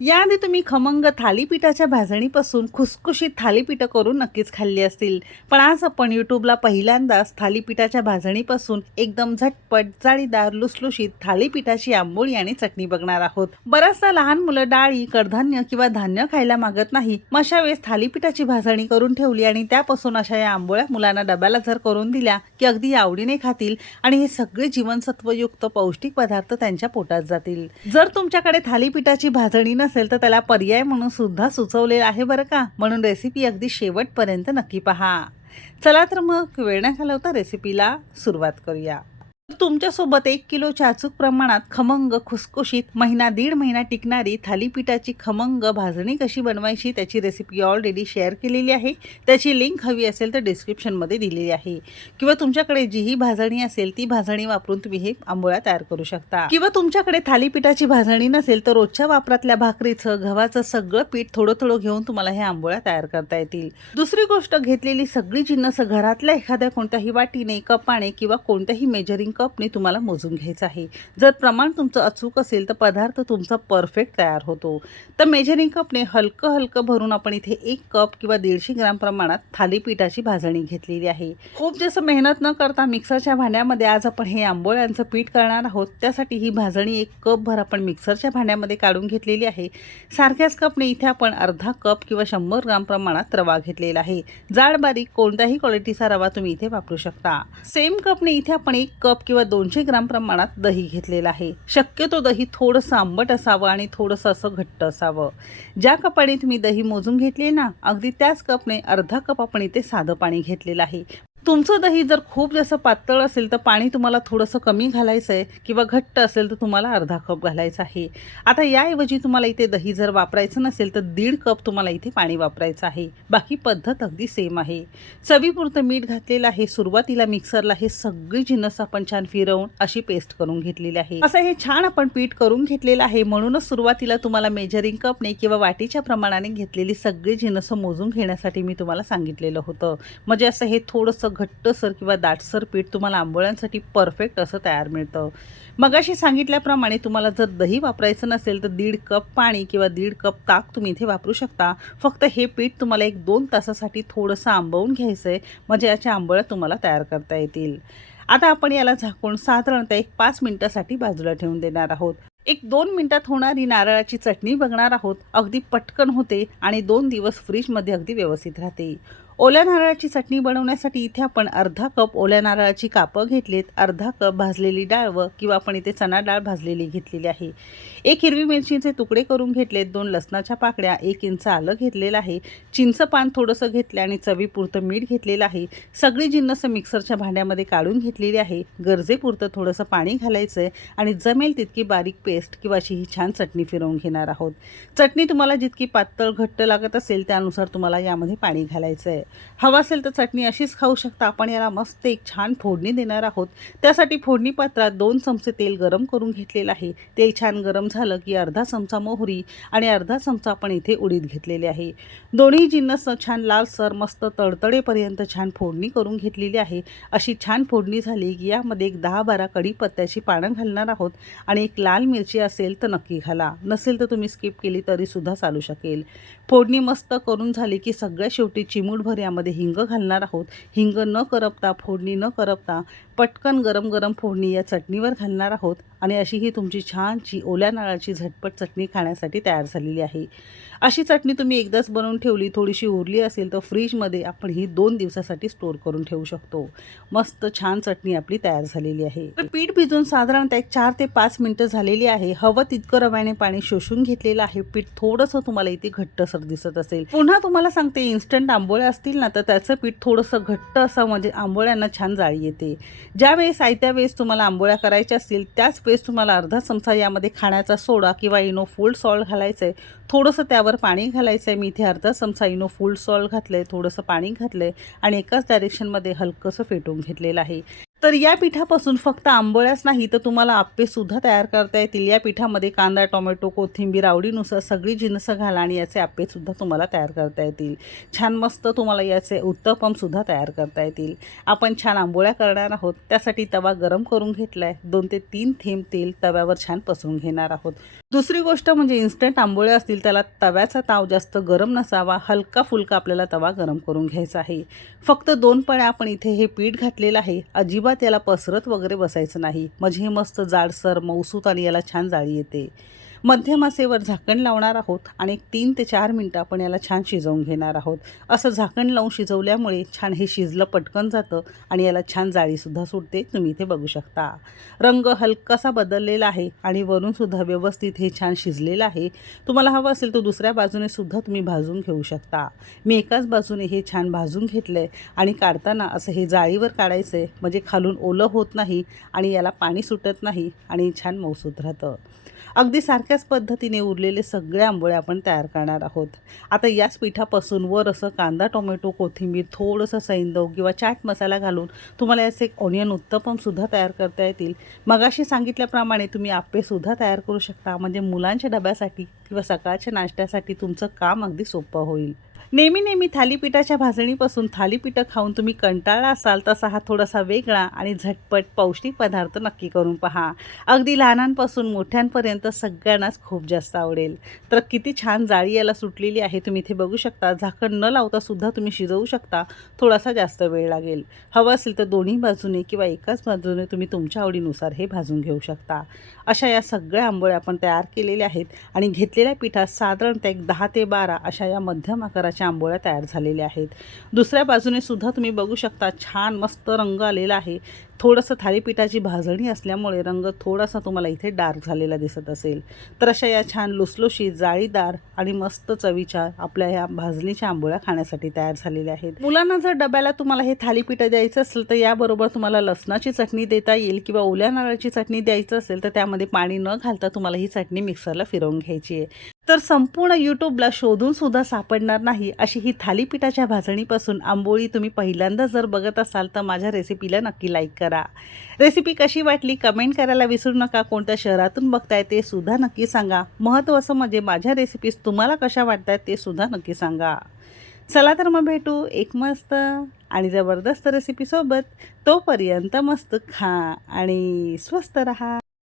याआधी तुम्ही खमंग थालीपीठाच्या भाजणीपासून खुसखुशीत थालीपीठं करून नक्कीच खाल्ली असतील. पण आज आपण यूट्यूबला पहिल्यांदाच थालीपीठाच्या भाजणीपासून एकदम झटपट जाळीदार लुसलुशीत थालीपीठाची आंबोळी आणि चटणी बघणार आहोत. बऱ्याचदा लहान मुलं डाळी कडधान्य किंवा धान्य खायला मागत नाही. मग अशा वेळेस थालीपीठाची भाजणी करून ठेवली आणि त्यापासून अशा या आंबोळ्या मुलांना डब्याला जर करून दिल्या की अगदी आवडीने खातील आणि हे सगळे जीवनसत्वयुक्त पौष्टिक पदार्थ त्यांच्या पोटात जातील. जर तुमच्याकडे थालीपीठाची भाजणी नसेल तर त्याला पर्याय म्हणून सुद्धा सुचवलेला आहे बरं का. म्हणून रेसिपी अगदी शेवटपर्यंत नक्की पहा. चला तर मग वेळ न घालवता रेसिपीला सुरुवात करूया. तुमच्यासोबत एक किलोच्या अचूक प्रमाणात खमंग खुसखुशीत महिना दीड महिना टिकणारी थालीपीठाची खमंग भाजणी कशी बनवायची त्याची रेसिपी ऑलरेडी शेअर केलेली आहे. त्याची लिंक हवी असेल तर डिस्क्रिप्शनमध्ये दिलेली आहे. किंवा तुमच्याकडे जी ही भाजणी असेल ती भाजणी वापरून तुम्ही हे आंबोळ्या तयार करू शकता. किंवा तुमच्याकडे थालीपीठाची भाजणी नसेल तर रोजच्या वापरातल्या भाकरीचं गव्हाचं सगळं पीठ थोडं थोडं घेऊन तुम्हाला हे आंबोळ्या तयार करता येतील. दुसरी गोष्ट घेतलेली सगळी जिन्नस घरातल्या एखाद्या कोणत्याही वाटीने कपाने किंवा कोणत्याही मेजरिंग कपने तुम्हाला मोजून घ्यायचं आहे. जर प्रमाण तुमचं अचूक असेल तर पदार्थ तुमचा परफेक्ट तयार होतो. तर मेजरिंग कपने हलकं हलकं भरून आपण इथे एक कप किंवा दीडशे ग्राम प्रमाणात थालीपीठाची भाजणी घेतलेली आहे. खूप जास्त मेहनत न करता मिक्सरच्या भांड्यामध्ये आज आपण हे आंबोळ्यांचं पीठ करणार आहोत. त्यासाठी ही भाजणी एक कप भर आपण मिक्सरच्या भांड्यामध्ये काढून घेतलेली आहे. सारख्याच कपने इथे आपण अर्धा कप किंवा शंभर ग्राम प्रमाणात रवा घेतलेला आहे. जाड बारीक कोणत्याही क्वालिटीचा रवा तुम्ही इथे वापरू शकता. सेम कपने इथे आपण एक कप किंवा दोनशे ग्राम प्रमाणात दही घेतलेलं आहे. शक्यतो दही थोडंसं आंबट असावं आणि थोडंसं असं घट्ट असावं. ज्या कपाने तुम्ही दही मोजून घेतले ना अगदी त्याच कपने अर्धा कप आपण इथे साधं पाणी घेतलेलं आहे. तुमचं दही जर खूप जास्त पातळ असेल तर पाणी तुम्हाला थोडंसं कमी घालायचं आहे किंवा घट्ट असेल तर तुम्हाला अर्धा कप घालायचा आहे. आता याऐवजी तुम्हाला इथे दही जर वापरायचं नसेल तर दीड कप तुम्हाला इथे पाणी वापरायचं आहे. बाकी पद्धत अगदी सेम आहे. चवीपुरतं मीठ घातलेलं आहे. सुरुवातीला मिक्सरला हे सगळी जिन्नस आपण छान फिरवून अशी पेस्ट करून घेतलेली आहे. असं हे छान आपण पीठ करून घेतलेलं आहे. म्हणूनच सुरुवातीला तुम्हाला मेजरिंग कपने किंवा वाटीच्या प्रमाणाने घेतलेली सगळी जिन्नस मोजून घेण्यासाठी मी तुम्हाला सांगितलेलं होतं. म्हणजे असं हे थोडंसं घट्टसर किंवा दाटसर पीठ तुम्हाला आंबोळ्यांसाठी परफेक्ट असं तयार मिळतं. मगाशी सांगितल्याप्रमाणे तुम्हाला जर दही वापरायचं नसेल तर दीड कप पाणी किंवा दीड कप ताक तुम्ही इथे वापरू शकता. फक्त हे पीठ तुम्हाला एक दोन तासासाठी थोडंसं आंबवून घ्यायचं आहे म्हणजे याच्या आंबोळ्या तुम्हाला तयार करता येतील. आता आपण याला झाकून साधारणतः एक पाच मिनिटासाठी बाजूला ठेवून देणार आहोत. एक दोन मिनिटात होणारी नारळाची चटणी बघणार आहोत. अगदी पटकन होते आणि दोन दिवस फ्रीजमध्ये अगदी व्यवस्थित राहते. ओल्या नारळाची चटणी बनवण्यासाठी इथे आपण अर्धा कप ओल्या नारळाची कापं घेतलीत अर्धा कप भाजलेली डाळ व किंवा आपण इथे चणा डाळ भाजलेली घेतलेली आहे. एक हिरवी मिरचीचे तुकडे करून घेतलेत दोन लसणाच्या पाकड्या एक इंच आलं घेतलेलं आहे. चिंच पान थोडंसं घेतलं आणि चवीपुरतं मीठ घेतलेलं आहे. सगळी जिन्नस मिक्सरच्या भांड्यामध्ये काढून घेतलेली आहे. गरजेपुरतं थोडंसं पाणी घालायचं आहे आणि जमेल तितकी बारीक पेस्ट किंवा अशी ही छान चटणी फिरवून घेणार आहोत. चटणी तुम्हाला जितकी पातळ घट्ट लागत असेल त्यानुसार तुम्हाला यामध्ये पाणी घालायचं आहे हवं असेल तर चटणी अशीच खाऊ शकता. आपण याला मस्त एक छान फोडणी देणार आहोत. त्यासाठी फोडणी पात्रात दोन चमचे तेल गरम करून घेतलेलं आहे. तेल छान गरम झालं की अर्धा चमचा मोहरी आणि अर्धा चमचा आपण इथे उडीद घेतलेले आहे. दोन्ही जिन्नस छान लालसर मस्त तडतडेपर्यंत छान फोडणी करून घेतलेली आहे. अशी छान फोडणी झाली की यामध्ये एक दहा बारा कढीपत्त्याची पानं घालणार आहोत आणि एक लाल मिरची असेल तर नक्की घाला. नसेल तर तुम्ही स्किप केली तरीसुद्धा चालू शकेल. फोडणी मस्त करून झाली की सगळ्या शेवटी चिमूटभर यामध्ये हिंग घालणार आहोत. हिंग न करपता फोडणी न करपता पटकन गरम गरम फोडणी या चटणीवर घालणार आहोत. आणि अशी ही तुमची छानची ओल्या नारळाची झटपट चटणी खाण्यासाठी तयार झालेली आहे. अशी चटणी तुम्ही एकदाच बनवून ठेवली थोडीशी उरली असेल तर फ्रीजमध्ये आपण ही दोन दिवसासाठी स्टोअर करून ठेवू शकतो. मस्त छान चटणी आपली तयार झालेली आहे. तर पीठ भिजून साधारणतः एक चार ते पाच मिनटं झालेली आहे. हवं तितकं रव्याने पाणी शोषून घेतलेलं आहे. पीठ थोडंसं तुम्हाला इथे घट्टसर दिसत असेल. पुन्हा तुम्हाला सांगते इन्स्टंट आंबोळ्या असतील ना तर त्याचं पीठ थोडंसं घट्ट असं म्हणजे आंबोळ्यांना छान जाळी येते. ज्यावेळेस आयत्या वेळेस तुम्हाला आंबोळ्या करायच्या असतील त्याच वेळेस तुम्हाला अर्धा चमचा यामध्ये खाण्याचा सोडा किंवा इनो फुल सॉल्ट घालायचं आहे थोडंसं त्यावर पाणी घालायचं आहे मी इथे अर्धा चमचा इनो फुल सॉल्ट घातलं आहे थोडंसं पाणी घातलं आहे आणि एकाच डायरेक्शनमध्ये हलकंसं फेटून घेतलेलं आहे. तर या पिठापासून फक्त आंबोळ्याच नाही तर तुम्हाला आप्पेसुद्धा तयार करता येतील. या पिठामध्ये कांदा टोमॅटो कोथिंबीर आवडीनुसार सगळी जिन्नसं घाला आणि याचे आप्पेसुद्धा तुम्हाला तयार करता येतील. छान मस्त तुम्हाला याचे उत्तपमसुद्धा तयार करता येतील. आपण छान आंबोळ्या करणार आहोत. त्यासाठी तवा गरम करून घेतला आहे दोन ते तीन थेंब तेल तव्यावर छान पसरून घेणार आहोत. दुसरी गोष्ट म्हणजे इन्स्टंट आंबोळ्या असतील त्याला तव्याचा ताव जास्त गरम नसावा. हलका फुलका आपल्याला तवा गरम करून घ्यायचा आहे. फक्त दोन पळ्या आपण इथे हे पीठ घातलेलं आहे. अजिबात याला पसरत वगैरे बसायचं नाही. म्हणजे हे मस्त जाडसर मौसूत आणि याला छान जाळी येते. मध्यमासेवर झाकण लावणार आहोत आणि एक तीन ते चार मिनटं आपण याला छान शिजवून घेणार आहोत. असं झाकण लावून शिजवल्यामुळे छान हे शिजलं पटकन जातं आणि याला छान जाळीसुद्धा सुटते. तुम्ही इथे बघू शकता. रंग हलकासा बदललेला आहे आणि वरूनसुद्धा व्यवस्थित हे छान शिजलेलं आहे. तुम्हाला हवं असेल तर दुसऱ्या बाजूने सुद्धा तुम्ही भाजून घेऊ शकता. मी एकाच बाजूने हे छान भाजून घेतलं आहे आणि काढताना असं हे जाळीवर काढायचं आहे म्हणजे खालून ओलं होत नाही आणि याला पाणी सुटत नाही आणि छान मौसूत राहतं. अगदी सारखं सारख्याच पद्धतीने उरलेले सगळे आंबोळे आपण तयार करणार आहोत. आता याच पिठापासून वर असं कांदा टोमॅटो कोथिंबीर थोडंसं सैंदव किंवा चाट मसाला घालून तुम्हाला याचे एक ऑनियन उत्तपमसुद्धा तयार करता येतील. मगाशी सांगितल्याप्रमाणे तुम्ही आप्पेसुद्धा तयार करू शकता. म्हणजे मुलांच्या डब्यासाठी किंवा सकाळच्या नाश्त्यासाठी तुमचं काम अगदी सोपं होईल. नेहमी नेहमी थालीपीठाच्या भाजणीपासून थालीपीठं खाऊन तुम्ही कंटाळा असाल तसा हा थोडासा वेगळा आणि झटपट पौष्टिक पदार्थ नक्की करून पहा. अगदी लहानांपासून मोठ्यांपर्यंत सगळ्यांनाच खूप जास्त आवडेल. तर किती छान जाळी याला सुटलेली आहे तुम्ही इथे बघू शकता. झाकण न लावता सुद्धा तुम्ही शिजवू शकता. थोडासा जास्त वेळ लागेल. हवं असेल तर दोन्ही बाजूने किंवा एकाच बाजूने तुम्ही तुमच्या आवडीनुसार हे भाजून घेऊ शकता. अशा या सगळ्या आंबोळ्या आपण तयार केलेल्या आहेत आणि घेतलेल्या पिठात साधारणतः एक दहा ते बारा अशा या मध्यम आकाराच्या आंबोळ्या तयार झालेल्या आहेत. दुसऱ्या बाजूने सुद्धा तुम्ही बघू शकता छान मस्त रंग आलेला आहे. थोडंसं थालीपीठाची भाजणी असल्यामुळे रंग थोडासा तुम्हाला इथे डार्क झालेला दिसत असेल. तर अशा या छान लुसलुशी जाळीदार आणि मस्त चवीच्या आपल्या ह्या भाजणीच्या आंबोळ्या खाण्यासाठी तयार झालेल्या आहेत. मुलांना जर डब्याला तुम्हाला हे थालीपीठं द्यायचं असेल तर याबरोबर तुम्हाला लसणाची चटणी देता येईल किंवा ओल्या नारळाची चटणी द्यायची असेल तर त्यामध्ये पाणी न घालता तुम्हाला ही चटणी मिक्सरला फिरवून घ्यायची आहे. तर संपूर्ण यूट्यूबला शोधून सुद्धा सापडणार नाही अशी ही थालीपीठाच्या भाजणीपासून आंबोळी तुम्ही पहिल्यांदा जर बघत असाल तर माझ्या रेसिपीला नक्की लाईक करा. रेसिपी कशी वाटली कमेंट करायला विसरू नका. कोणत्या शहरातून बघताय ते सुद्धा नक्की सांगा. महत्त्वाचं म्हणजे माझ्या रेसिपीज तुम्हाला कशा वाटतात ते सुद्धा नक्की सांगा. चला तर मग भेटू एक मस्त आणि जबरदस्त रेसिपीसोबत तोपर्यंत मस्त खा आणि स्वस्त रहा.